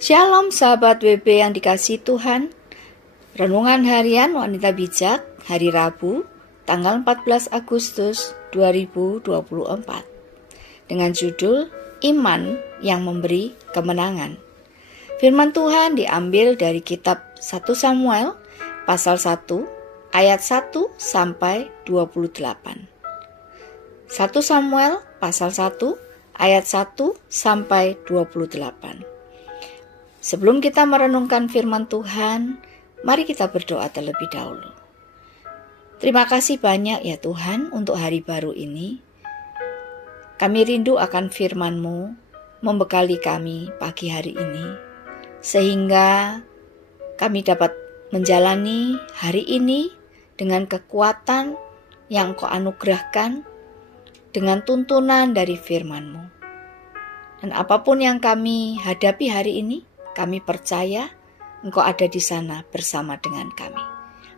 Shalom sahabat WB yang dikasihi Tuhan. Renungan harian Wanita Bijak hari Rabu tanggal 14 Agustus 2024 dengan judul Iman yang Memberi Kemenangan. Firman Tuhan diambil dari kitab 1 Samuel pasal 1 ayat 1 sampai 28. 1 Samuel pasal 1 ayat 1 sampai 28. Sebelum kita merenungkan firman Tuhan, mari kita berdoa terlebih dahulu. Terima kasih banyak ya Tuhan untuk hari baru ini. Kami rindu akan firman-Mu membekali kami pagi hari ini, sehingga kami dapat menjalani hari ini dengan kekuatan yang Engkau anugerahkan, dengan tuntunan dari firman-Mu. Dan apapun yang kami hadapi hari ini, kami percaya Engkau ada di sana bersama dengan kami.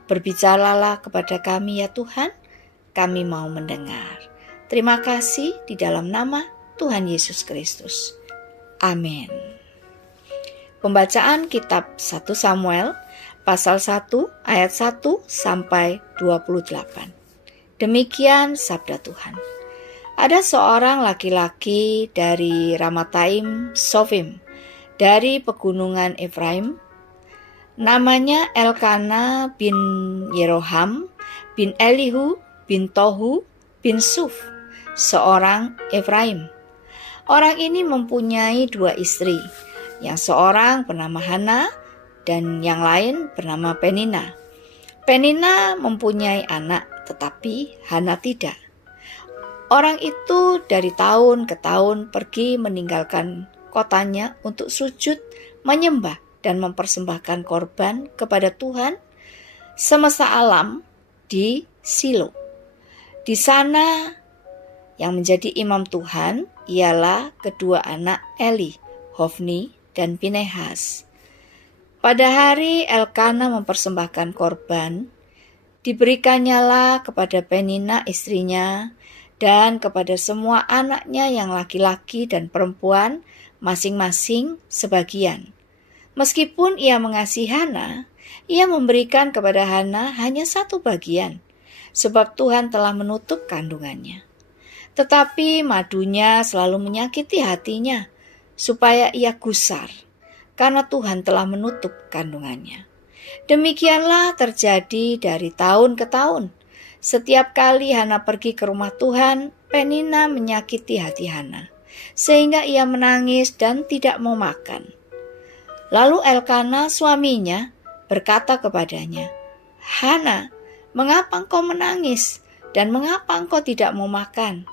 Berbicaralah kepada kami ya Tuhan, kami mau mendengar. Terima kasih di dalam nama Tuhan Yesus Kristus. Amin. Pembacaan kitab 1 Samuel pasal 1 ayat 1 sampai 28. Demikian sabda Tuhan. Ada seorang laki-laki dari Ramataim Sofim, dari pegunungan Efraim, namanya Elkana bin Yeroham bin Elihu bin Tohu bin Suf, seorang Efraim. Orang ini mempunyai dua istri, yang seorang bernama Hana dan yang lain bernama Penina. Penina mempunyai anak, tetapi Hana tidak. Orang itu dari tahun ke tahun pergi meninggalkan kotanya untuk sujud, menyembah, dan mempersembahkan korban kepada Tuhan semesta alam di Silo. Di sana yang menjadi imam Tuhan ialah kedua anak Eli, Hofni dan Pinehas. Pada hari Elkana mempersembahkan korban, diberikannyalah kepada Penina istrinya dan kepada semua anaknya yang laki-laki dan perempuan masing-masing sebagian. Meskipun ia mengasihi Hana, ia memberikan kepada Hana hanya satu bagian, sebab Tuhan telah menutup kandungannya. Tetapi madunya selalu menyakiti hatinya, supaya ia gusar, karena Tuhan telah menutup kandungannya. Demikianlah terjadi dari tahun ke tahun. Setiap kali Hana pergi ke rumah Tuhan, Penina menyakiti hati Hana, sehingga ia menangis dan tidak mau makan. Lalu Elkana suaminya berkata kepadanya, "Hana, mengapa engkau menangis dan mengapa engkau tidak mau makan?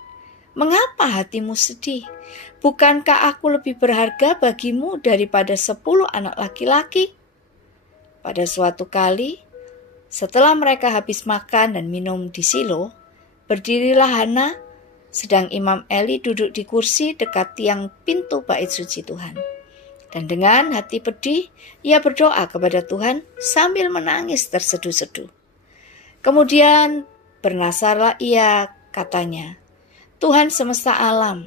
Mengapa hatimu sedih? Bukankah aku lebih berharga bagimu daripada 10 anak laki-laki?" Pada suatu kali, setelah mereka habis makan dan minum di Silo, berdirilah Hana, sedang Imam Eli duduk di kursi dekat tiang pintu bait suci Tuhan. Dan dengan hati pedih, ia berdoa kepada Tuhan sambil menangis terseduh-seduh. Kemudian bernasarlah ia, katanya, "Tuhan semesta alam,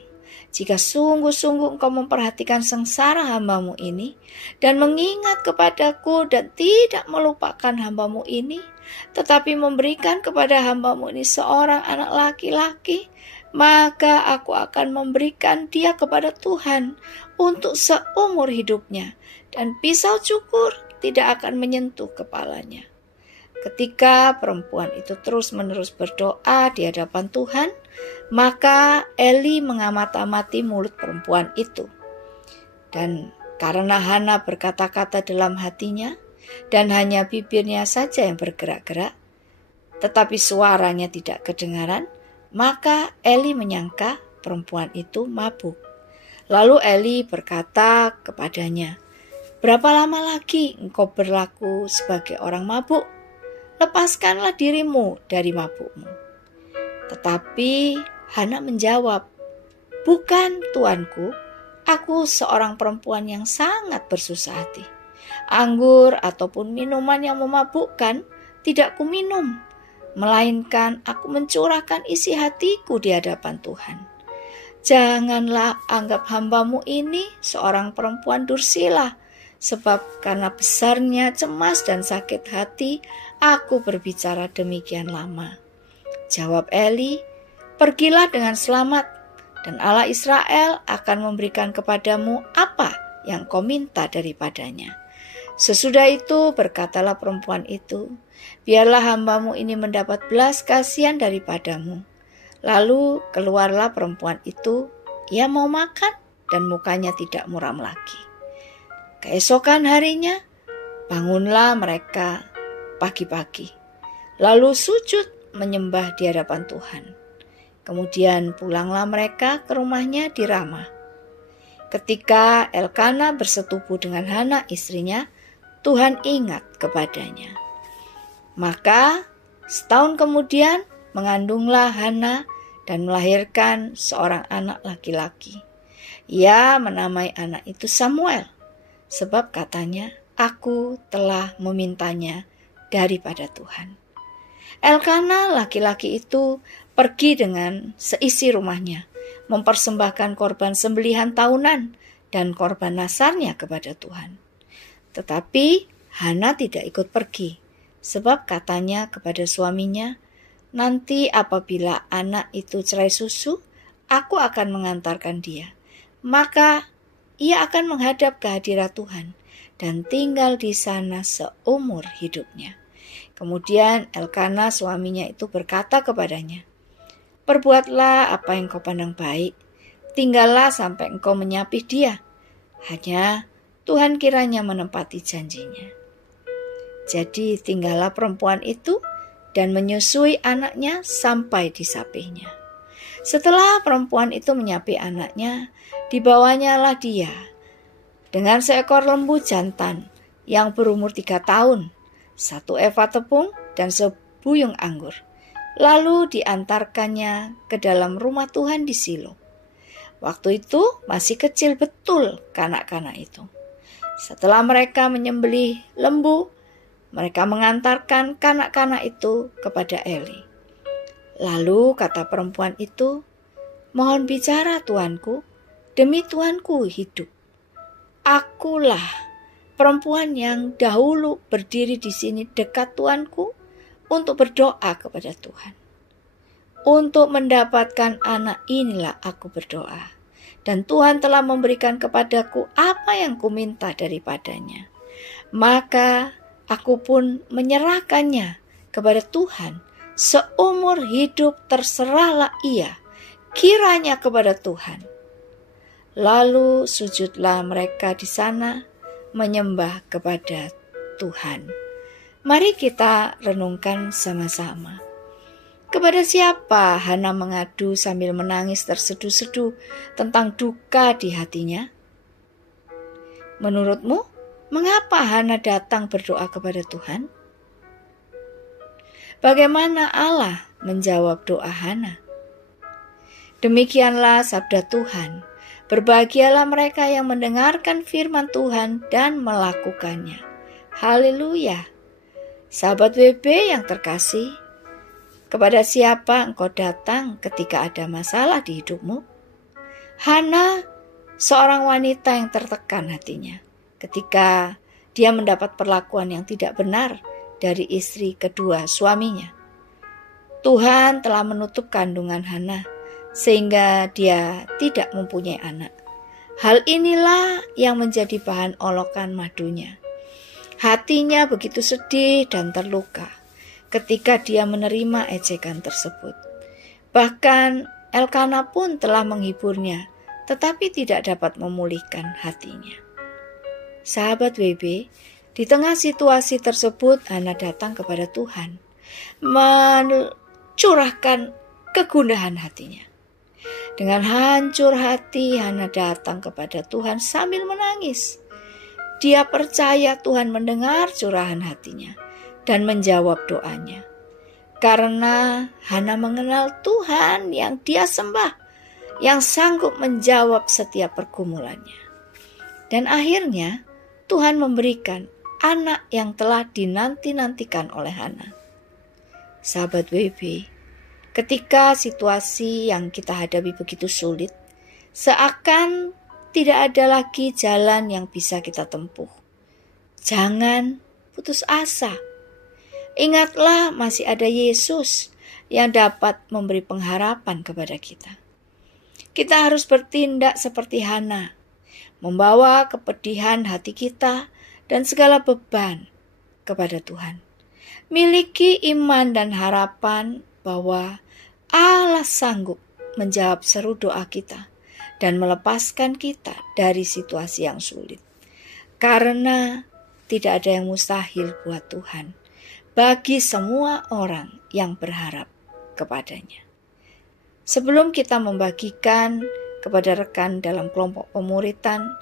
jika sungguh-sungguh engkau memperhatikan sengsara hamba-Mu ini, dan mengingat kepadaku dan tidak melupakan hamba-Mu ini, tetapi memberikan kepada hamba-Mu ini seorang anak laki-laki, maka aku akan memberikan dia kepada Tuhan untuk seumur hidupnya, dan pisau cukur tidak akan menyentuh kepalanya." Ketika perempuan itu terus-menerus berdoa di hadapan Tuhan, maka Eli mengamati mulut perempuan itu. Dan karena Hana berkata-kata dalam hatinya, dan hanya bibirnya saja yang bergerak-gerak, tetapi suaranya tidak kedengaran, maka Eli menyangka perempuan itu mabuk. Lalu Eli berkata kepadanya, "Berapa lama lagi engkau berlaku sebagai orang mabuk? Lepaskanlah dirimu dari mabukmu." Tetapi Hana menjawab, "Bukan, tuanku, aku seorang perempuan yang sangat bersusah hati. Anggur ataupun minuman yang memabukkan tidak kuminum, melainkan aku mencurahkan isi hatiku di hadapan Tuhan. Janganlah anggap hamba-Mu ini seorang perempuan dursila Sebab karena besarnya cemas dan sakit hati, aku berbicara demikian lama. Jawab Eli, pergilah dengan selamat, dan Allah Israel akan memberikan kepadamu apa yang kau minta daripadanya. Sesudah itu berkatalah perempuan itu, biarlah hambamu ini mendapat belas kasihan daripadamu. Lalu keluarlah perempuan itu, ia mau makan dan mukanya tidak muram lagi. Keesokan harinya, bangunlah mereka pagi-pagi, lalu sujud menyembah di hadapan Tuhan. Kemudian pulanglah mereka ke rumahnya di Rama. Ketika Elkana bersetubuh dengan Hana istrinya, Tuhan ingat kepadanya. Maka setahun kemudian mengandunglah Hana dan melahirkan seorang anak laki-laki. Ia menamai anak itu Samuel, sebab katanya, aku telah memintanya daripada Tuhan. Elkana laki-laki itu pergi dengan seisi rumahnya, mempersembahkan korban sembelihan tahunan dan korban nasarnya kepada Tuhan. Tetapi Hana tidak ikut pergi, sebab katanya kepada suaminya, nanti apabila anak itu cerai susu, aku akan mengantarkan dia. Maka ia akan menghadap ke hadirat Tuhan dan tinggal di sana seumur hidupnya. Kemudian Elkana suaminya itu berkata kepadanya, perbuatlah apa yang kau pandang baik, tinggallah sampai engkau menyapih dia. Hanya Tuhan kiranya menepati janjinya. Jadi tinggallah perempuan itu dan menyusui anaknya sampai disapihnya. Setelah perempuan itu menyapi anaknya, dibawanyalah dia dengan seekor lembu jantan yang berumur 3 tahun, 1 eva tepung dan sebuyung anggur. Lalu diantarkannya ke dalam rumah Tuhan di Silo. Waktu itu masih kecil betul kanak-kanak itu. Setelah mereka menyembelih lembu, mereka mengantarkan kanak-kanak itu kepada Eli. Lalu kata perempuan itu, mohon bicara tuanku, demi tuanku hidup. Akulah perempuan yang dahulu berdiri di sini dekat tuanku untuk berdoa kepada Tuhan. Untuk mendapatkan anak inilah aku berdoa. Dan Tuhan telah memberikan kepadaku apa yang kuminta daripadanya. Maka aku pun menyerahkannya kepada Tuhan. Seumur hidup terserahlah ia, kiranya kepada Tuhan. Lalu sujudlah mereka di sana menyembah kepada Tuhan. Mari kita renungkan sama-sama. Kepada siapa Hana mengadu sambil menangis terseduh-seduh tentang duka di hatinya? Menurutmu, mengapa Hana datang berdoa kepada Tuhan? Bagaimana Allah menjawab doa Hana? Demikianlah sabda Tuhan. Berbahagialah mereka yang mendengarkan firman Tuhan dan melakukannya. Haleluya. Sahabat WB yang terkasih, kepada siapa engkau datang ketika ada masalah di hidupmu? Hana, seorang wanita yang tertekan hatinya ketika dia mendapat perlakuan yang tidak benar dari istri kedua suaminya. Tuhan telah menutup kandungan Hana sehingga dia tidak mempunyai anak. Hal inilah yang menjadi bahan olokan madunya. Hatinya begitu sedih dan terluka ketika dia menerima ejekan tersebut. Bahkan Elkana pun telah menghiburnya, tetapi tidak dapat memulihkan hatinya. Sahabat WB, di tengah situasi tersebut Hana datang kepada Tuhan, mencurahkan kegundahan hatinya. Dengan hancur hati Hana datang kepada Tuhan sambil menangis. Dia percaya Tuhan mendengar curahan hatinya dan menjawab doanya. Karena Hana mengenal Tuhan yang dia sembah, yang sanggup menjawab setiap pergumulannya. Dan akhirnya Tuhan memberikan anak yang telah dinanti-nantikan oleh Hana. Sahabat WB, ketika situasi yang kita hadapi begitu sulit, seakan tidak ada lagi jalan yang bisa kita tempuh. Jangan putus asa. Ingatlah masih ada Yesus yang dapat memberi pengharapan kepada kita. Kita harus bertindak seperti Hana, membawa kepedihan hati kita dan segala beban kepada Tuhan. Miliki iman dan harapan bahwa Allah sanggup menjawab seru doa kita dan melepaskan kita dari situasi yang sulit. Karena tidak ada yang mustahil buat Tuhan bagi semua orang yang berharap kepadanya. Sebelum kita membagikan kepada rekan dalam kelompok pemuritan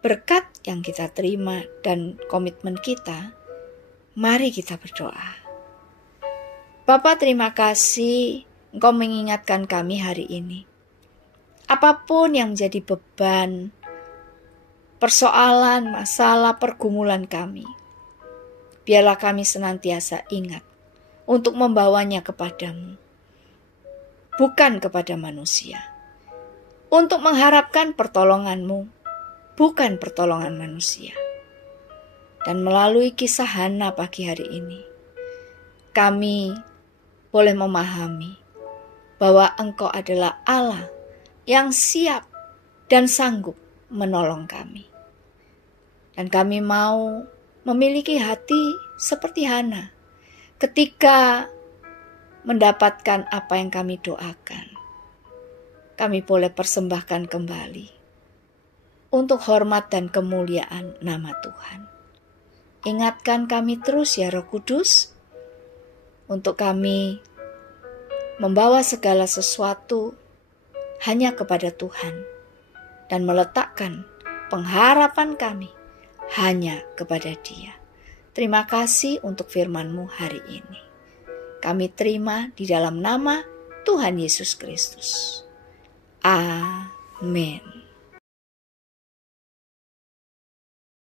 berkat yang kita terima dan komitmen kita, mari kita berdoa. Bapa, terima kasih Engkau mengingatkan kami hari ini. Apapun yang menjadi beban, persoalan, masalah, pergumulan kami, biarlah kami senantiasa ingat untuk membawanya kepadamu, bukan kepada manusia. Untuk mengharapkan pertolonganmu, bukan pertolongan manusia. Dan melalui kisah Hana pagi hari ini, kami boleh memahami bahwa Engkau adalah Allah yang siap dan sanggup menolong kami. Dan kami mau memiliki hati seperti Hana ketika mendapatkan apa yang kami doakan. Kami boleh persembahkan kembali untuk hormat dan kemuliaan nama Tuhan. Ingatkan kami terus ya Roh Kudus, untuk kami membawa segala sesuatu hanya kepada Tuhan dan meletakkan pengharapan kami hanya kepada Dia. Terima kasih untuk firman-Mu hari ini. Kami terima di dalam nama Tuhan Yesus Kristus. Amin.